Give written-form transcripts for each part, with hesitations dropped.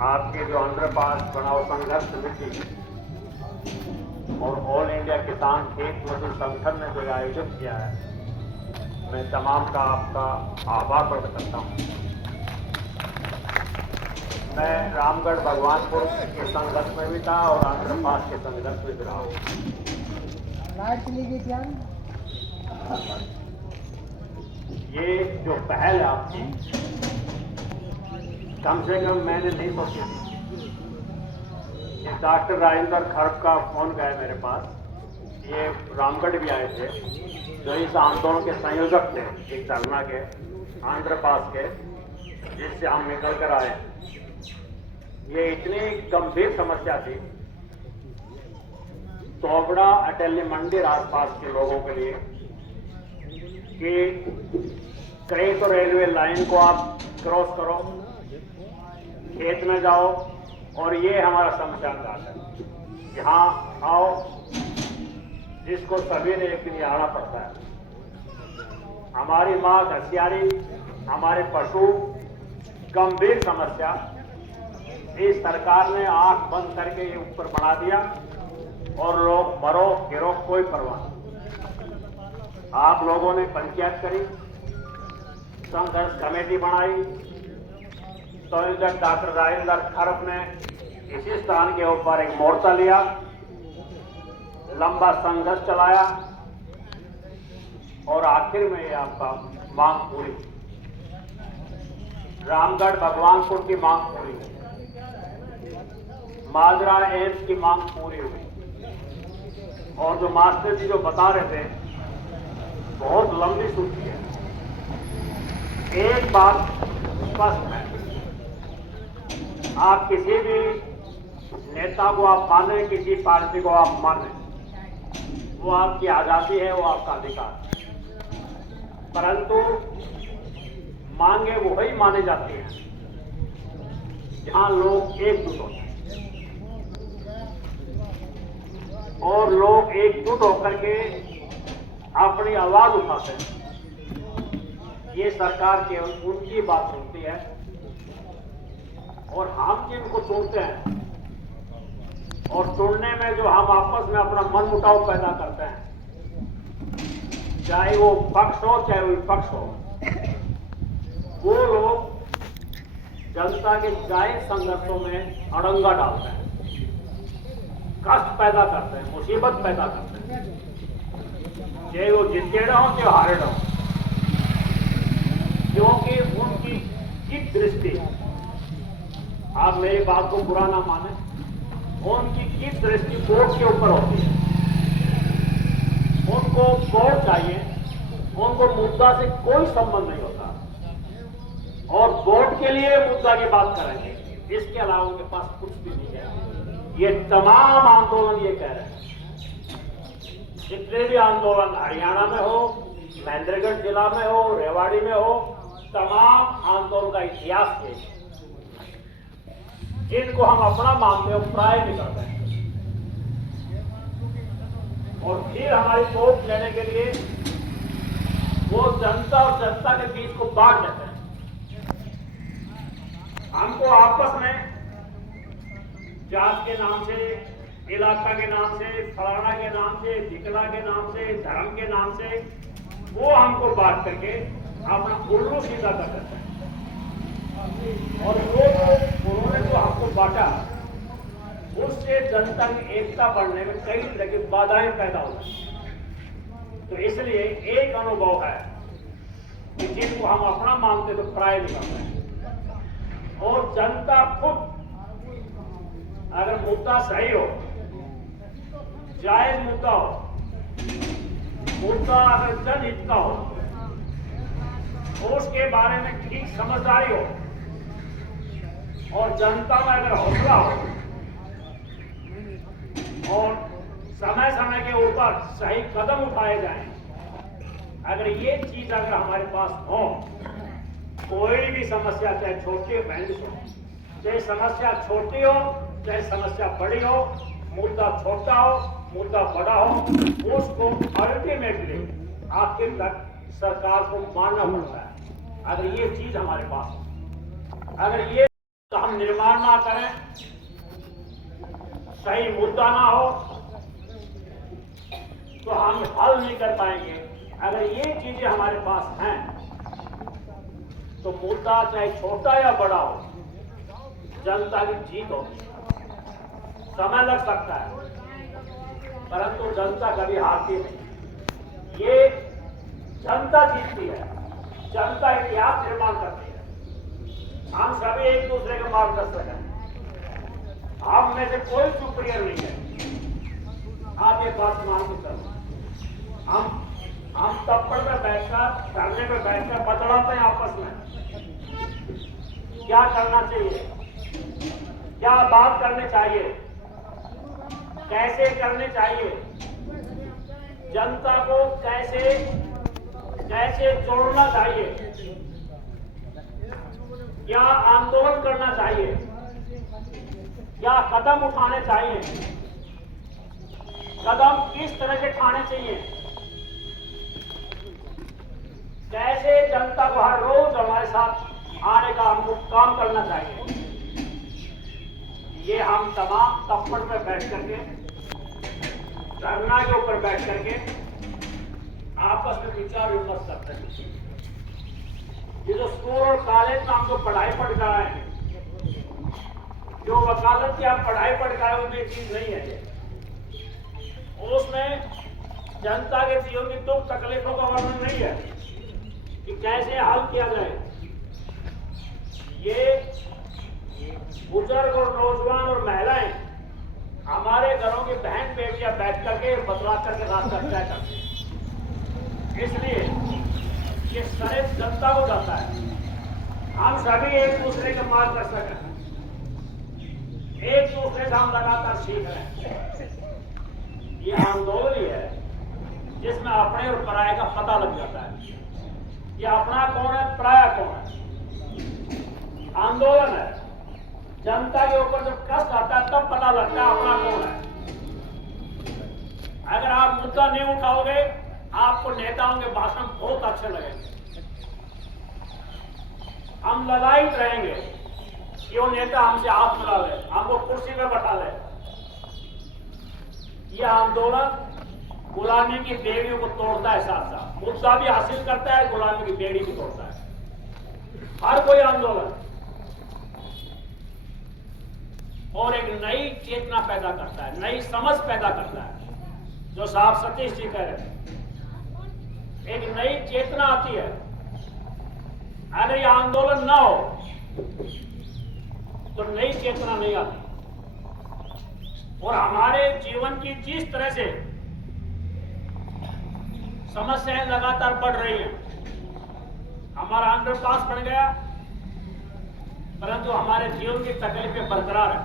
आपके जो अंडरपास चुनाव संघर्ष समिति और ऑल इंडिया किसान खेत मजदूर संगठन ने जो आयोजन किया है, मैं तमाम का आपका आभार व्यक्त करता हूँ। मैं रामगढ़ भगवानपुर के संघर्ष में भी था और अंडरपास के संघर्ष में भी रहा हूँ। ये जो पहल है आपकी, कम से कम मैंने नहीं सोची थी। ये डॉक्टर राजेंद्र खरब का फोन गया मेरे पास, ये रामगढ़ भी आए थे, जो इस आंदोलन के संयोजक थे, एक धरना के आंध्रपास के, जिससे हम निकल कर आए। ये इतनी गंभीर समस्या थी तोबड़ा अटेली मंदिर आसपास के लोगों के लिए कि कहीं तो रेलवे लाइन को आप क्रॉस करो, खेत में जाओ, और ये हमारा शमशान घाट है, यहाँ आओ, जिसको सवेरे एक दिन आना पड़ता है। हमारी माँ घसियारी, हमारे पशु, गंभीर समस्या। इस सरकार ने आंख बंद करके ये ऊपर बना दिया और लोग मरो गिरो कोई परवाह नहीं। आप लोगों ने पंचायत करी, संघर्ष कमेटी बनाई, संयोजक डॉक्टर राजेंद्र खरब ने इसी स्थान के ऊपर एक मोर्चा लिया, लंबा संघर्ष चलाया और आखिर में ये आपका मांग पूरी। रामगढ़ भगवानपुर की मांग पूरी हुई, माजरा एम्स की मांग पूरी हुई, और जो मास्टर जी जो बता रहे थे, बहुत लंबी सूची है। एक बात स्पष्ट है, आप किसी भी नेता को आप माने, किसी पार्टी को आप माने, वो आपकी आजादी है, वो आपका अधिकार है, परंतु मांगे वही माने जाती हैं जहां लोग एकजुट होते हैं, और लोग एकजुट होकर के अपनी आवाज उठाते हैं। ये सरकार केवल उनकी बात सुनती है, और हम जिनको सुनते हैं, और सुनने में जो हम आपस में अपना मन मुटाव पैदा करते हैं, चाहे वो पक्ष हो चाहे वो विपक्ष हो, वो लोग जनता के जायज संघर्षों में अड़ंगा डालते हैं, कष्ट पैदा करते हैं, मुसीबत पैदा करते हैं, चाहे वो जीते रहो चाहे हारे रहो, क्योंकि उनकी किस दृष्टि, आप मेरी बात को बुरा ना माने, उनकी किस दृष्टि वोट के ऊपर होती है। उनको वोट चाहिए, उनको मुद्दा से कोई संबंध नहीं होता, और वोट के लिए मुद्दा की बात करेंगे, इसके अलावा उनके पास कुछ भी नहीं है। ये तमाम आंदोलन ये कह रहे हैं, जितने भी आंदोलन हरियाणा में हो, महेंद्रगढ़ जिला में हो, रेवाड़ी में हो, तमाम आंदोलन का इतिहास ये है, जिनको हम अपना मानते हो प्राय नहीं करते हैं, और फिर हमारी वोट लेने के लिए वो जनता और जनता के बीच को बांट देते हैं। हमको आपस में जात के नाम से, इलाका के नाम से, फलाना के नाम से, ढिकला के नाम से, धर्म के नाम से, वो हमको बांट करके अपना उल्लू सीधा कर देते हैं, और उन्होंने जो हमको बांटा, उससे जनता की एकता बढ़ने में कई तरह की बाधाएं पैदा होती हैं। तो इसलिए एक अनुभव है कि जिनको हम अपना मानते तो प्राय नहीं करते हैं, और जनता खुद अगर मुद्दा सही हो, जायज मुद्दा हो, मुद्दा अगर जनहित का हो, उसके बारे में ठीक समझदारी हो, और जनता में अगर हौसला हो, और समय समय के ऊपर सही कदम उठाए जाएं, अगर ये चीज अगर हमारे पास हो, कोई भी समस्या चाहे छोटी हो बहन हो, चाहे समस्या छोटी हो चाहे समस्या बड़ी हो, मुद्दा छोटा हो मुद्दा बड़ा हो, उसको अल्टीमेटली आखिर तक सरकार को मानना पड़ता है। अगर ये चीज हमारे पास, अगर ये तो हम निर्माण ना करें, सही मुद्दा ना हो, तो हम हल नहीं कर पाएंगे। अगर ये चीजें हमारे पास हैं तो मुद्दा चाहे छोटा या बड़ा हो, जनता की जीत होगी। समय लग सकता है परंतु जनता कभी हारती नहीं। ये जनता जीतती है, जनता इतिहास निर्माण करती है। हम सभी एक दूसरे के मार्गदर्शक हैं, हम में से कोई सुप्रियर नहीं है। आप ये बात मान के चलो। हम तप्पड़ में बैठकर, धरने में बैठकर बतलाते हैं आपस में क्या करना चाहिए, क्या बात करनी चाहिए, कैसे करने चाहिए, जनता को कैसे कैसे जोड़ना चाहिए, क्या आंदोलन करना चाहिए, क्या कदम उठाने चाहिए, कदम किस तरह से उठाने चाहिए, कैसे जनता को हर रोज हमारे साथ आने का हमको काम करना चाहिए। ये हम तमाम तप्पड़ में बैठ करके, धरना के ऊपर बैठ करके आपस में विचार विमर्श करते हैं। ये जो स्कूल और कॉलेज में हम जो पढ़ाई पढ़ कर आए हैं, जो वकालत की आप पढ़ाई पढ़ कर आए, वो चीज नहीं है ये। उसमें जनता के जीवन की दुख तकलीफों का वर्णन नहीं है कि कैसे हल किया जाए। ये बुजुर्ग और नौजवान और महिलाएं हमारे घरों की बहन बेटियां बैठ करके बदला करके रास्ता तय करते हैं। इसलिए ये सारे जनता को जाता है। हम सभी एक दूसरे के मार्गदर्शक हैं, एक दूसरे से हम लगातार सीख रहे हैं। ये आंदोलन ही है जिसमें अपने और पराये का पता लग जाता है। ये अपना कौन है, पराया कौन है। आंदोलन है, जनता के ऊपर जब कष्ट आता है तब पता लगता है अपना कौन है। अगर आप मुद्दा नहीं उठाओगे, आपको नेताओं के भाषण बहुत अच्छे लगेंगे, हम ललायित रहेंगे कि वो नेता हमसे हाथ मिला ले, हमको कुर्सी पे बैठा ले। यह आंदोलन गुलामी की बेड़ियों को तोड़ता है, साथ साथ मुद्दा भी हासिल करता है, गुलामी की बेड़ी भी तोड़ता है। हर कोई आंदोलन और एक नई चेतना पैदा करता है, नई समझ पैदा करता है। जो साहब सतीश जी कह रहे हैं, एक नई चेतना आती है। अगर ये आंदोलन ना हो तो नई चेतना नहीं आती। और हमारे जीवन की जिस तरह से समस्याएं लगातार बढ़ रही हैं, हमारा अंडरपास बन गया परंतु हमारे जीवन की तकलीफें बरकरार है।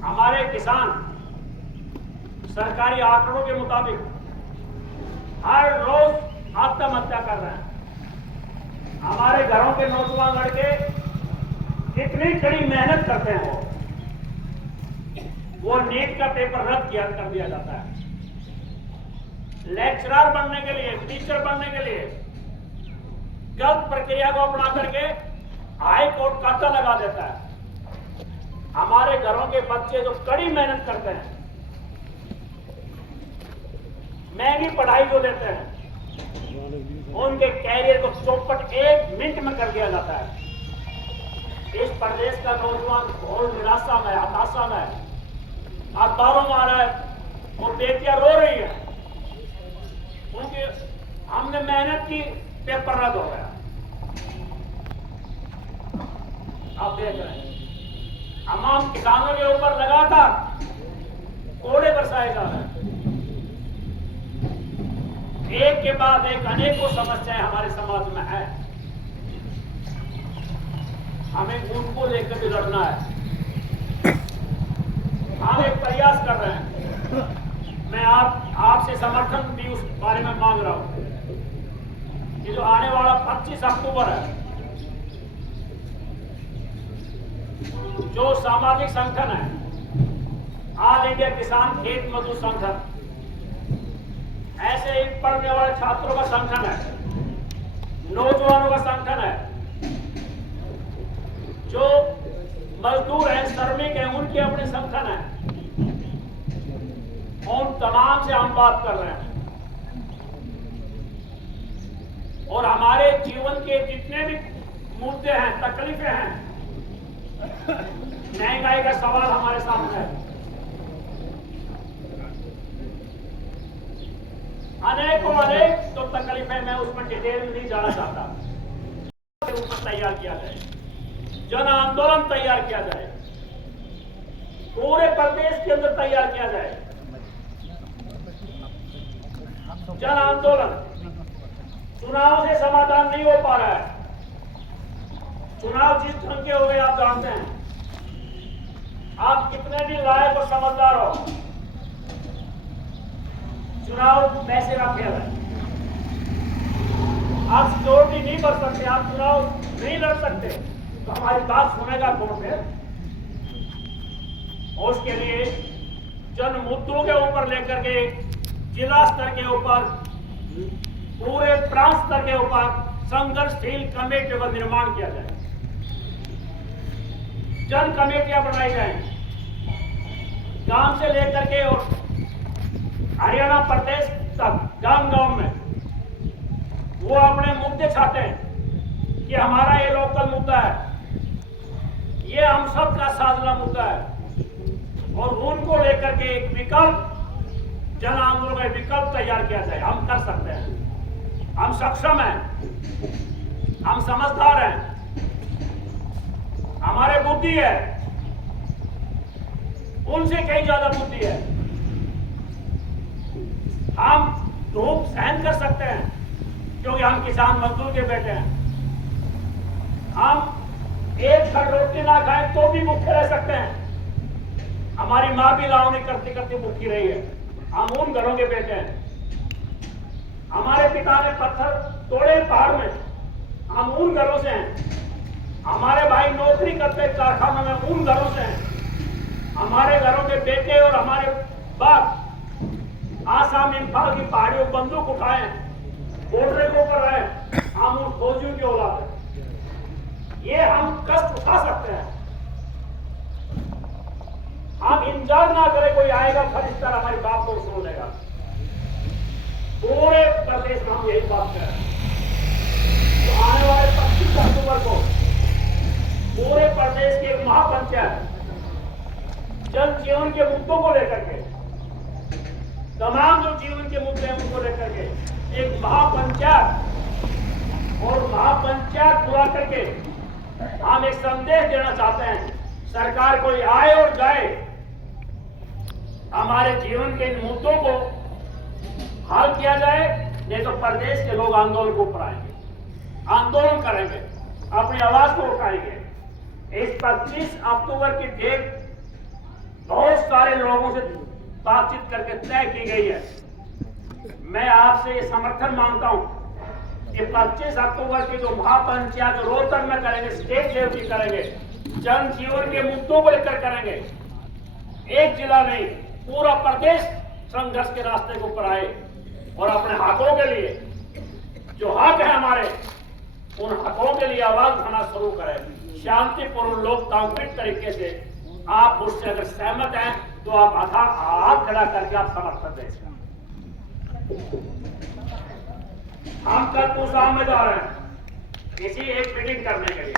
हमारे किसान सरकारी आंकड़ों के मुताबिक हर रोज आत्महत्या कर रहे हैं। हमारे घरों के नौजवान लड़के कितनी कड़ी मेहनत करते हैं, वो नीट का पेपर रद्द कर दिया जाता है। लेक्चरर बनने के लिए, टीचर बनने के लिए गलत प्रक्रिया को अपना करके हाई कोर्ट खाता लगा देता है। हमारे घरों के बच्चे जो कड़ी मेहनत करते हैं, महंगी पढ़ाई जो लेते हैं, उनके कैरियर को चौपट एक मिनट में कर दिया जाता है। इस प्रदेश का नौजवान बहुत निराशा में, हताशा में, अखबारों में आ रहा है, वो बेटियां रो रही है, उनके हमने मेहनत की, पेपर रद्द हो गया। आप देख रहे हैं तमाम किसानों के ऊपर लगातार कोड़े बरसाए जा रहे हैं। एक के बाद एक अनेकों समस्याएं हमारे समाज में है, हमें उनको लेकर भी लड़ना है। हम एक प्रयास कर रहे हैं, मैं आपसे समर्थन भी उस बारे में मांग रहा हूं। ये जो आने वाला 25 अक्टूबर है, जो सामाजिक संगठन है, ऑल इंडिया किसान खेत मजदूर संगठन, ऐसे ही पढ़ने वाले छात्रों का संगठन है, नौजवानों का संगठन है, जिनके अपने संगठन है, उन तमाम से हम बात कर रहे हैं। और हमारे जीवन के जितने भी मुद्दे हैं, तकलीफें हैं, महंगाई का सवाल हमारे सामने है, अनेक तो तकलीफें, मैं उसमें डिटेल में नहीं जाना चाहता। ऊपर तैयार किया जाए, जन आंदोलन तैयार किया जाए, पूरे प्रदेश के अंदर तैयार किया जाए जन आंदोलन। चुनाव से समाधान नहीं हो पा रहा है। चुनाव जिस ढंग के हो गए आप जानते हैं। आप कितने भी लायक और समझदार हो, चुनाव पैसे का खेल है। आप सिक्योरिटी नहीं कर सकते, आप चुनाव नहीं लड़ सकते, तो हमारी बात सुनेगा कौन फिर? और उसके लिए जन मुद्दों के ऊपर लेकर के जिला स्तर के ऊपर, पूरे प्रांत स्तर के ऊपर संघर्षशील कमेटियों का निर्माण किया जाए, जन कमेटियां बनाई जाए, गांव से लेकर के और हरियाणा प्रदेश तक गांव में वो अपने मुद्दे चाहते हैं कि हमारा ये लोकल मुद्दा है, ये हम सब का साझा मुद्दा है, और उनको लेकर के एक विकल्प, जन आंदोलन का विकल्प तैयार किया जाए। हम कर सकते हैं, हम सक्षम हैं, हम समझदार हैं, हमारे बुद्धि है, उनसे कहीं ज्यादा बुद्धि है। हम धूप सहन कर सकते हैं क्योंकि हम किसान मजदूर के बेटे हैं। हम एक खंड रोटी ना खाएं तो भी भूखे रह सकते हैं। हमारी माँ भी लावनी करते करते भूखी रही है। हम उन घरों के बेटे हैं। हमारे पिता ने पत्थर तोड़े पहाड़ में, हम उन घरों से हैं। हमारे भाई नौकरी करते कारखानों में, उन घरों से हैं। हमारे घरों के बेटे और हमारे बाप आसाम इम्फाल की पहाड़ियों बंदूक उठाए, बॉर्डर के ऊपर रहे, हम उन फौजियों की औलाद हैं। ये हम कष्ट उठा सकते हैं। हम इंतजार ना करें कोई आएगा फरिश्ता हमारी बात को सुन लेगा। पूरे प्रदेश में हम यही बात कर रहे हैं। तो आने वाले 25 अक्टूबर को पूरे प्रदेश की एक महापंचायत जन जीवन के मुद्दों को लेकर के, तमाम जो जीवन के मुद्दे हैं उनको लेकर के एक महापंचायत, और महापंचायत बुला करके हम एक संदेश देना चाहते हैं। सरकार कोई आए और जाए, हमारे जीवन के इन मुद्दों को हल किया जाए, नहीं तो प्रदेश के लोग आंदोलन को ऊपर आएंगे, आंदोलन करेंगे, अपनी आवाज को उठाएंगे। इस 25 अक्टूबर की डेट बहुत सारे लोगों से बातचीत करके तय की गई है। मैं आपसे ये समर्थन मांगता हूं कि 25 अक्टूबर की जो महापंचायत रोहतक में करेंगे, स्टेट लेवल की करेंगे, जन जीवन के मुद्दों को लेकर करेंगे। एक जिला नहीं, पूरा प्रदेश संघर्ष के रास्ते के ऊपर आए और अपने हकों के लिए, जो हक है हमारे, उन हकों के लिए आवाज उठाना शुरू करें। शांतिपूर्ण लोकतांत्रिक तरीके से आप उससे अगर सहमत हैं तो आप हाथ खड़ा करके आप समर्थन दें। हम कल पूसा में जा रहे हैं किसी एक मीटिंग करने के लिए।